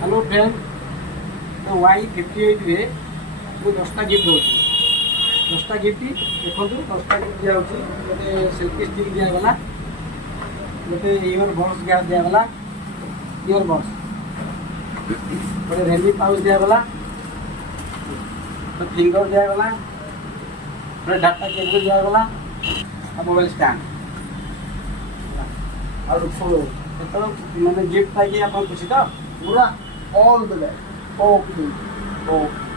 Hello friend, तो वाई 58 रे ମୁଁ 10ଟା ଗିଫ୍ଟ ଦେଉଛି। 10ଟା ଗିଫ୍ଟ ଦେଖନ୍ତୁ, 10ଟା ଗିଫ୍ଟ ଦିଆହେଉଛି। ଗୋଟେ ସେଲ୍ଫି ଷ୍ଟିକ୍ ଦିଆଗଲା, ଗୋଟେ ଇୟର ବଡ଼୍ସ ଦିଆଗଲା, ଇୟର ବଡ଼୍ସ, ଗୋଟେ ରେଲି ପାଉଚ୍ ଦିଆଗଲା, ଗୋଟେ ଫିଙ୍ଗର ଦିଆଗଲା, ଗୋଟେ ଡାଟା କେବୁଲ ଦିଆଗଲା, ଆଉ ମୋବାଇଲ ଷ୍ଟାଣ୍ଡ। ଆଉ କେତେବେଳେ ମାନେ ଗିଫ୍ଟ ପାଇକି ଆପଣ ଖୁସି ତ? पूरा all the way. Okay okay.